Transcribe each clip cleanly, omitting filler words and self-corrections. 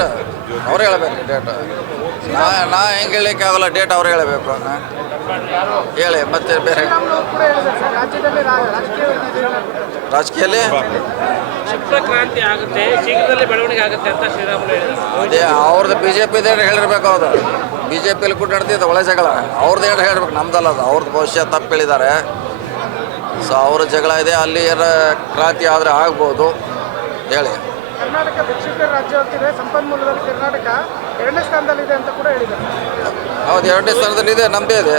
Date ಅವ್ರು ಹೇಳಬೇಕು date. ನಾ ಹೆಂಗೆ ಹೇಳಲಿಕ್ಕೆ ಆಗಲ್ಲ, ಡೇಟ್ ಅವ್ರು ಹೇಳಬೇಕು. ಹೇಳಿ ಮತ್ತೆ ಬೇರೆ ರಾಜಕೀಯದಲ್ಲಿ ಕ್ಷಿಪ್ರ ಕ್ರಾಂತಿ ಆಗುತ್ತೆ, ಶೀಘ್ರದಲ್ಲೇ ಬೆಳವಣಿಗೆ ಆಗುತ್ತೆ ಅಂತ ಶ್ರೀರಾಮುಲು ಹೇಳಿದರು. ಅದೇ ಅವ್ರದ್ದು BJP ಹೇಳಿರ್ಬೇಕು. ಹೌದು, BJPಯಲ್ಲಿ ಕೂಡ ನಡೆದಿದ್ದು ಒಳ್ಳೆ ಜಗಳ. ಅವ್ರದ್ದು ಏನು ಹೇಳ್ಬೇಕು, ನಮ್ದಲ್ಲ ಅದು. ಅವ್ರದ್ದು ಭವಿಷ್ಯ ತಪ್ಪು ಹೇಳಿದ್ದಾರೆ. ಸೊ ಅವ್ರ ಜಗಳ ಇದೆ, ಅಲ್ಲಿ ಏನೋ ಕ್ರಾಂತಿ ಆದರೆ ಆಗ್ಬೋದು. ಹೇಳಿ. ಕರ್ನಾಟಕ ಭಿಕ್ಷುಕ ರಾಜ್ಯ ಅಂತಿದೆ, ಸಂಪನ್ಮೂಲದಲ್ಲಿ ಕರ್ನಾಟಕ 2ನೇ ಸ್ಥಾನದಲ್ಲಿದೆ ಅಂತ ಕೂಡ ಹೇಳಿದ್ದಾರೆ. ಹೌದು, 2ನೇ ಸ್ಥಾನದಲ್ಲಿ ಇದೆ, ನಮ್ಮದೇ ಇದೆ.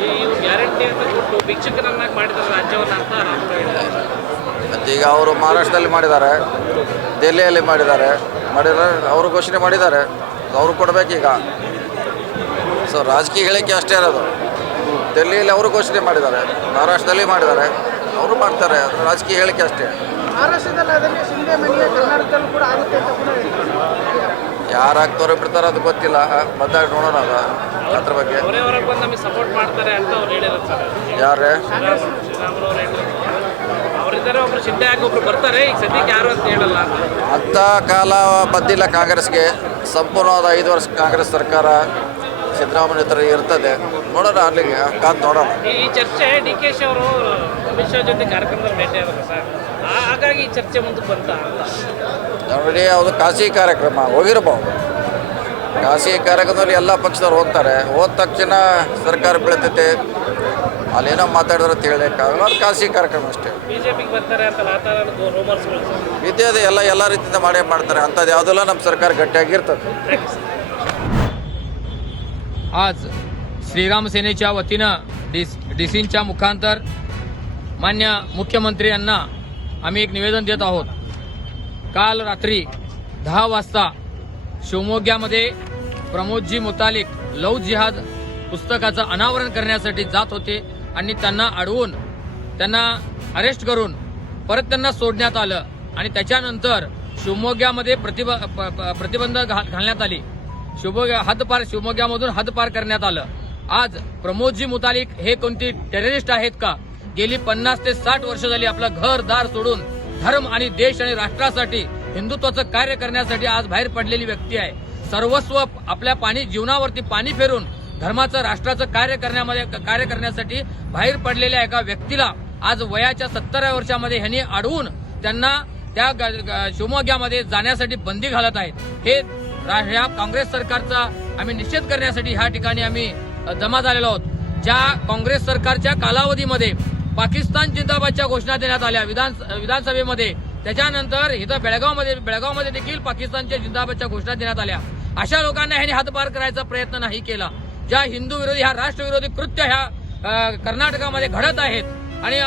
ಈ ಗ್ಯಾರಂಟಿ ಅಂತ ಕೊಟ್ಟು ಭಿಕ್ಷುಕರನ್ನಾಗಿ ಮಾಡಿದ್ದಾರೆ ರಾಜ್ಯವನ್ನು ಅಂತ ರಾಮುಲು ಹೇಳಿದ್ದಾರೆ. ಈಗ ಅವರು ಮಹಾರಾಷ್ಟ್ರದಲ್ಲಿ ಮಾಡಿದ್ದಾರೆ, ದೆಹಲಿಯಲ್ಲಿ ಮಾಡಿದ್ದಾರೆ, ಅವರು ಘೋಷಣೆ ಮಾಡಿದ್ದಾರೆ. ಅವರು ಕೊಡಬೇಕೀಗ. ಸೊ ರಾಜಕೀಯ ಹೇಳಿಕೆ ಅಷ್ಟೇ ಇರೋದು. ದೆಹಲಿಯಲ್ಲಿ ಅವರು ಘೋಷಣೆ ಮಾಡಿದ್ದಾರೆ, ಮಹಾರಾಷ್ಟ್ರದಲ್ಲಿ ಮಾಡಿದ್ದಾರೆ, ಅವರು ಮಾಡ್ತಾರೆ. ಅದು ರಾಜಕೀಯ ಹೇಳಿಕೆ ಅಷ್ಟೇ. ಮಹಾರಾಷ್ಟ್ರದಲ್ಲಿ ಅದನ್ನೇ ಶಿಂದೆ ಮನೆಯ ಕರ್ನಾಟಕದಲ್ಲೂ ಕೂಡ ಆಗುತ್ತೆ ಅಂತ ಕೂಡ ಹೇಳಿದ್ದಾರೆ. ಯಾರು ಆಗ್ತಾರೋ ಬಿಡ್ತಾರೋ ಅದು ಗೊತ್ತಿಲ್ಲ, ಬಂದಾಗ ನೋಡೋಣ ಅದು ಅದ್ರ ಬಗ್ಗೆ. ಅವರೇ ಹೊರಗೆ ಬಂದು ನಮಗೆ ಸಪೋರ್ಟ್ ಮಾಡ್ತಾರೆ ಅಂತ ಅವ್ರು ಹೇಳಿರೋದು ಸರ್. ಯಾರೇ ಶ್ರೀರಾಮುಲು ಅವ್ರು ಹೇಳಿದ್ರು. ಅವರಿದ್ದಾರೆ, ಒಬ್ರು ಶಿಂದೆ ಆಗಿ ಒಬ್ರು ಬರ್ತಾರೆ. ಈಗ ಸದ್ಯಕ್ಕೆ ಯಾರು ಅಂತ ಹೇಳಲ್ಲ. ಅಂಥ ಕಾಲ ಬಂದಿಲ್ಲ ಕಾಂಗ್ರೆಸ್ಗೆ. ಸಂಪೂರ್ಣವಾದ 5 ವರ್ಷ ಕಾಂಗ್ರೆಸ್ ಸರ್ಕಾರ ಸಿದ್ದರಾಮಯ್ಯ ಹತ್ರ ಇರ್ತದೆ. ನೋಡೋಣ, ಅಲ್ಲಿಗೆ ಕಾದು ನೋಡೋಣ. ಈ ಚರ್ಚೆ DK ಅವರು ಅಮಿತ್ ಶಾ ಜೊತೆ ಕಾರ್ಯಕ್ರಮದಲ್ಲಿ ಭೇಟಿ ಆಗುತ್ತೆ ಸರ್. ಹಾಗಾಗಿ ಈ ಚರ್ಚೆ ಮುಂದಕ್ಕೆ ಬಂತ ಅಂತ ನೋಡಿ. ಅದು ಖಾಸಗಿ ಕಾರ್ಯಕ್ರಮ ಹೋಗಿರ್ಬೋದು. ಖಾಸಗಿ ಕಾರ್ಯಕ್ರಮದಲ್ಲಿ ಎಲ್ಲ ಪಕ್ಷದವ್ರು ಹೋಗ್ತಾರೆ. ಹೋದ ತಕ್ಷಣ ಸರ್ಕಾರ ಬೀಳ್ತೈತೆ, ಅಲ್ಲೇನೋ ಮಾತಾಡಿದ್ರೆ ಅಂತ ಹೇಳೋಕ್ಕಾಗಲ್ಲ. ಅದು ಖಾಸಗಿ ಕಾರ್ಯಕ್ರಮ ಅಷ್ಟೇ. ಬಿಜೆಪಿಗೆ ಬರ್ತಾರೆ ಅಂತ ರೂಮರ್ಸ್ಗಳು ಸರ್. ವಿದ್ಯಾರ್ಥಿ ಎಲ್ಲ ರೀತಿಯಿಂದ ಮಾಡೇ ಮಾಡ್ತಾರೆ. ಅಂಥದ್ದು ಯಾವುದೆಲ್ಲ ನಮ್ಮ ಸರ್ಕಾರ ಗಟ್ಟಿಯಾಗಿರ್ತದೆ. आज श्रीराम सेनेच्या वतीनं डीसींच्या मुखांतर मान्य मुख्यमंत्री यांना आम्ही एक निवेदन देत आहोत. काल रात्री 10 वाजता शिवमोग्यामध्ये प्रमोदजी मुतालिक लव जिहाद पुस्तकाचं अनावरण करण्यासाठी जात होते आणि त्यांना अडवून त्यांना अरेस्ट करून परत त्यांना सोडण्यात आलं आणि त्याच्यानंतर शिवमोग्यामध्ये प्रतिबंध घालण्यात आली. शिवमोग्यामधून हद्दपार करण्यात आलं. आज प्रमोदजी मुतालिक हे कोणती टेररिस्ट आहेत का? गेली 50 ते 60 वर्ष झाली आपलं घरदार सोडून धर्म आणि देश आणि राष्ट्रासाठी हिंदुत्वाचं कार्य करण्यासाठी आज बाहेर पडलेली व्यक्ती आहे. सर्वस्व आपल्या जीवनावरती पाणी फेरून धर्माचं राष्ट्राचं कार्य करण्यासाठी बाहेर पडलेल्या एका व्यक्तीला आज वयाच्या 70व्या वर्षामध्ये ह्यांनी अडवून त्यांना त्या शिवमोग्यामध्ये जाण्यासाठी बंदी घालत आहेत. हे ह्या काँग्रेस सरकारचा आम्ही निषेध करण्यासाठी ह्या ठिकाणी आम्ही जमा झालेलो आहोत. ज्या काँग्रेस सरकारच्या कालावधीमध्ये पाकिस्तान जिंदाबादच्या घोषणा देण्यात आल्या विधानसभेमध्ये, त्याच्यानंतर इथं बेळगावमध्ये देखील पाकिस्तानच्या जिंदाबादच्या घोषणा देण्यात आल्या. अशा लोकांना ह्यांनी हद्दपार करायचा प्रयत्न नाही केला. ज्या हिंदू विरोधी ह्या राष्ट्रविरोधी कृत्य ह्या कर्नाटकामध्ये घडत आहेत आणि